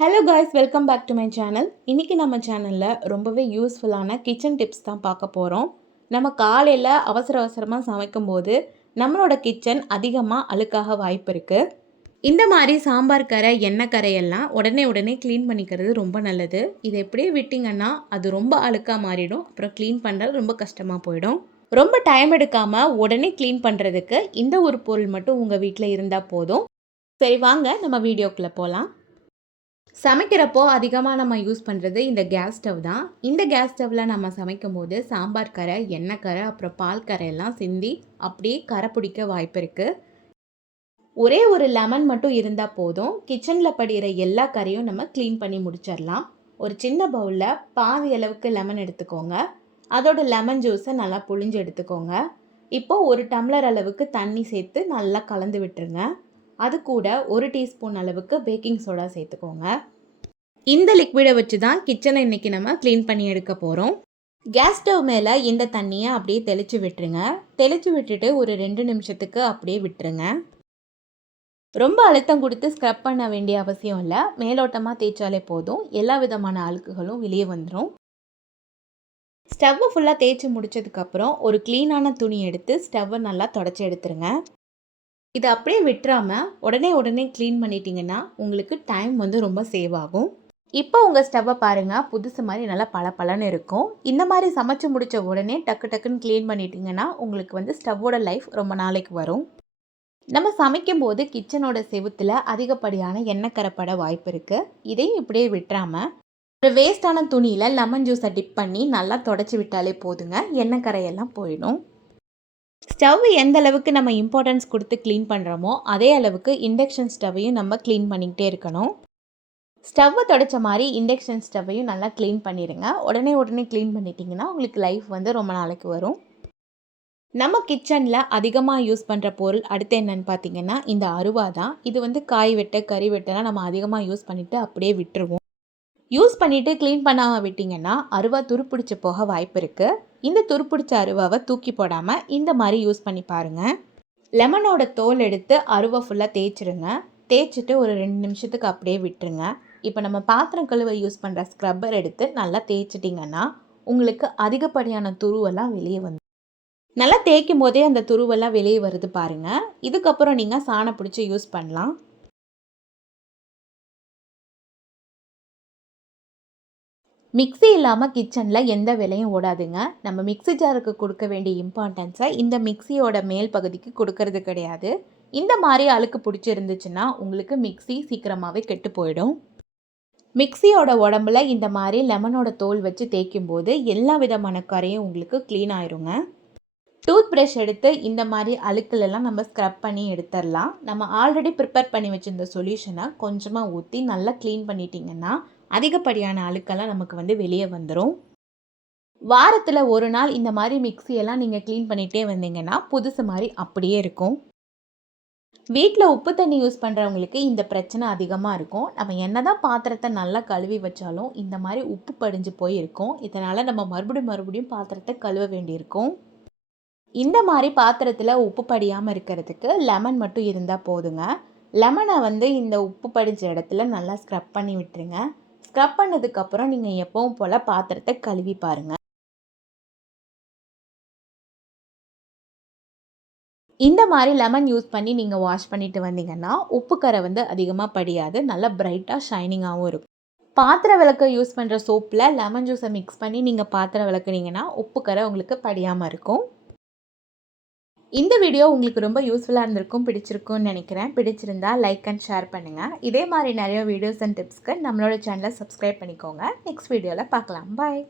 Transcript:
Hello guys, welcome back to my channel. இன்றைக்கி நம்ம சேனலில் ரொம்பவே யூஸ்ஃபுல்லான கிச்சன் டிப்ஸ் தான் பார்க்க போகிறோம். நம்ம காலையில் அவசரமாக சமைக்கும்போது நம்மளோட கிச்சன் அதிகமாக அழுக்காக வாய்ப்பு இருக்குது. இந்த மாதிரி சாம்பார் கரை, எண்ணெய் கரையெல்லாம் உடனே க்ளீன் பண்ணிக்கிறது ரொம்ப நல்லது. இதை எப்படியே விட்டிங்கன்னா அது ரொம்ப அழுக்காக மாறிடும். அப்புறம் க்ளீன் பண்ணுறது ரொம்ப கஷ்டமாக போயிடும். ரொம்ப டைம் எடுக்காமல் உடனே க்ளீன் பண்ணுறதுக்கு இந்த ஒரு பொருள் மட்டும் உங்கள் வீட்டில் இருந்தால் போதும். சரி, வாங்க நம்ம வீடியோக்குள்ளே போகலாம். சமைக்கிறப்போ அதிகமாக நம்ம யூஸ் பண்ணுறது இந்த கேஸ் ஸ்டவ் தான். இந்த கேஸ் ஸ்டவ்வில் நம்ம சமைக்கும் போது சாம்பார் கரை, எண்ணெய் கரை, அப்புறம் பால் கரை எல்லாம் சிந்தி அப்படியே கரை பிடிக்க வாய்ப்பு இருக்குது. ஒரே ஒரு லெமன் மட்டும் இருந்தால் போதும், கிச்சனில் படிகிற எல்லா கரையும் நம்ம க்ளீன் பண்ணி முடிச்சிடலாம். ஒரு சின்ன பவுலில் பாதி அளவுக்கு லெமன் எடுத்துக்கோங்க. அதோட லெமன் ஜூஸை நல்லா புழிஞ்சு எடுத்துக்கோங்க. இப்போது ஒரு டம்ளர் அளவுக்கு தண்ணி சேர்த்து நல்லா கலந்து விட்டுருங்க. அது கூட 1 டீஸ்பூன் அளவுக்கு பேக்கிங் சோடா சேர்த்துக்கோங்க. இந்த லிக்விடை வச்சு தான் கிச்சனை இன்றைக்கி நம்ம க்ளீன் பண்ணி எடுக்க போகிறோம். கேஸ் ஸ்டவ் மேலே இந்த தண்ணியை அப்படியே தெளித்து விட்டுருங்க. தெளித்து விட்டுட்டு ஒரு 2 நிமிஷத்துக்கு அப்படியே விட்டுருங்க. ரொம்ப அழுத்தம் கொடுத்து ஸ்க்ரப் பண்ண வேண்டிய அவசியம் இல்லை. மேலோட்டமாக தேய்ச்சாலே போதும், எல்லா விதமான அழுக்குகளும் வெளியே வந்துடும். ஸ்டவ்வை ஃபுல்லாக தேய்ச்சி முடித்ததுக்கப்புறம் ஒரு க்ளீனான துணி எடுத்து ஸ்டவ்வை நல்லா தொடச்சி எடுத்துருங்க. இதை அப்படியே விட்டுறாமல் உடனே க்ளீன் பண்ணிட்டீங்கன்னா உங்களுக்கு டைம் ரொம்ப சேவ் ஆகும். இப்போ உங்கள் ஸ்டவ்வை பாருங்கள், புதுசு மாதிரி நல்லா பளபளன்னு இருக்கும். இந்த மாதிரி சமைச்சு முடித்த உடனே டக்குன்னு க்ளீன் பண்ணிட்டீங்கன்னா உங்களுக்கு ஸ்டவ்வோட லைஃப் ரொம்ப நாளைக்கு வரும். நம்ம சமைக்கும் போது கிச்சனோட செவுத்தில் அதிகப்படியான எண்ணெய் கரைப்பட வாய்ப்பு இருக்குது. இதையும் இப்படியே விட்டுறாமல் ஒரு வேஸ்டான துணியில் லெமன் ஜூஸை டிப் பண்ணி நல்லா தொடச்சி விட்டாலே போதுங்க, எண்ணெய் கரையெல்லாம் போயிடும். ஸ்டவ் எந்த அளவுக்கு நம்ம இம்பார்ட்டன்ஸ் கொடுத்து க்ளீன் பண்ணுறோமோ அதே அளவுக்கு இண்டக்ஷன் ஸ்டவ்வையும் நம்ம க்ளீன் பண்ணிக்கிட்டே இருக்கணும். ஸ்டவ்வை தொடச்ச மாதிரி இண்டக்ஷன் ஸ்டவ்வையும் நல்லா க்ளீன் பண்ணிடுங்க. உடனே க்ளீன் பண்ணிட்டீங்கன்னா உங்களுக்கு லைஃப் ரொம்ப நாளைக்கு வரும். நம்ம கிச்சனில் அதிகமாக யூஸ் பண்ணுற பொருள் அடுத்து என்னென்னு பார்த்தீங்கன்னா இந்த அருவா தான். இது காய் வெட்ட, கறி வெட்டலாம் நம்ம அதிகமாக யூஸ் பண்ணிவிட்டு அப்படியே விட்டுருவோம். யூஸ் பண்ணிவிட்டு க்ளீன் பண்ணாமல் விட்டிங்கன்னா அருவா துருப்பிடிச்சு போக வாய்ப்பு இருக்குது. இந்த துருப்பிடிச்ச அருவாவை தூக்கி போடாமல் இந்த மாதிரி யூஸ் பண்ணி பாருங்கள். லெமனோட தோல் எடுத்து அருவா ஃபுல்லாக தேய்ச்சிருங்க. தேய்ச்சிட்டு ஒரு 2 நிமிஷத்துக்கு அப்படியே விட்டுருங்க. இப்போ நம்ம பாத்திரம் கழுவ யூஸ் பண்ணுற ஸ்க்ரப்பர் எடுத்து நல்லா தேய்ச்சிட்டிங்கன்னா உங்களுக்கு அதிகப்படியான துருவெல்லாம் வெளியே வந்து நல்லா தேய்க்கும் போதே அந்த துருவெல்லாம் வெளியே வருது பாருங்கள். இதுக்கப்புறம் நீங்கள் சாணம் பிடிச்சி யூஸ் பண்ணலாம். மிக்ஸி இல்லாமல் கிச்சனில் எந்த வேலையும் ஓடாதுங்க. நம்ம மிக்ஸி ஜாருக்கு கொடுக்க வேண்டிய இம்பார்ட்டன்ஸை இந்த மிக்ஸியோட மேல் பகுதிக்கு கொடுக்கறது கிடையாது. இந்த மாதிரி அழுக்கு பிடிச்சிருந்துச்சுன்னா உங்களுக்கு மிக்ஸி சீக்கிரமாகவே கெட்டு போயிடும். மிக்ஸியோட உடம்புல இந்த மாதிரி லெமனோட தோல் வச்சு தேய்க்கும் போது எல்லா விதமான கரையும் உங்களுக்கு க்ளீன் ஆயிருங்க. டூத் ப்ரஷ் எடுத்து இந்த மாதிரி அழுக்குலெல்லாம் நம்ம ஸ்க்ரப் பண்ணி எடுத்துடலாம். நம்ம ஆல்ரெடி ப்ரிப்பேர் பண்ணி வச்சுருந்த சொல்யூஷனை கொஞ்சமாக ஊற்றி நல்லா க்ளீன் பண்ணிட்டீங்கன்னா அதிகப்படியான அழுக்கெல்லாம் நமக்கு வெளியே வந்துடும். வாரத்தில் ஒரு நாள் இந்த மாதிரி மிக்ஸியெல்லாம் நீங்கள் க்ளீன் பண்ணிகிட்டே வந்தீங்கன்னா புதுசு மாதிரி அப்படியே இருக்கும். வீட்டில் உப்பு தண்ணி யூஸ் பண்ணுறவங்களுக்கு இந்த பிரச்சனை அதிகமாக இருக்கும். நம்ம என்ன தான் பாத்திரத்தை நல்லா கழுவி வச்சாலும் இந்த மாதிரி உப்பு படிஞ்சு போய் இருக்கும். இதனால் நம்ம மறுபடியும் பாத்திரத்தை கழுவ வேண்டியிருக்கும். இந்த மாதிரி பாத்திரத்தில் உப்பு படியாமல் இருக்கிறதுக்கு லெமன் மட்டும் இருந்தால் போதுங்க. லெமனை இந்த உப்பு படிஞ்ச இடத்துல நல்லா ஸ்க்ரப் பண்ணி விட்டுருங்க. ஸ்க்ரப் பண்ணதுக்கப்புறம் நீங்கள் எப்பவும் போல் பாத்திரத்தை கழுவி பாருங்கள். இந்த மாதிரி லெமன் யூஸ் பண்ணி நீங்கள் வாஷ் பண்ணிட்டு வந்தீங்கன்னா உப்பு கரை அதிகமாக படியாது, நல்லா பிரைட்டாக ஷைனிங்காகவும் இருக்கும். பாத்திர விளக்க யூஸ் பண்ணுற சோப்பில் லெமன் ஜூஸை மிக்ஸ் பண்ணி நீங்கள் பாத்திரம் விளக்குனீங்கன்னா உப்பு கரை உங்களுக்கு படியாமல் இருக்கும். இந்த வீடியோ உங்களுக்கு ரொம்ப யூஸ்ஃபுல்லாக இருந்திருக்கும், பிடிச்சிருக்கும்னு நினைக்கிறேன். பிடிச்சிருந்தா லைக் அண்ட் ஷேர் பண்ணுங்கள். இதே மாதிரி நிறைய வீடியோஸ் அண்ட் டிப்ஸ்க்கு நம்மளோட சேனலை சப்ஸ்கிரைப் பண்ணிக்கோங்க. நெக்ஸ்ட் வீடியோவில் பார்க்கலாம். பாய்.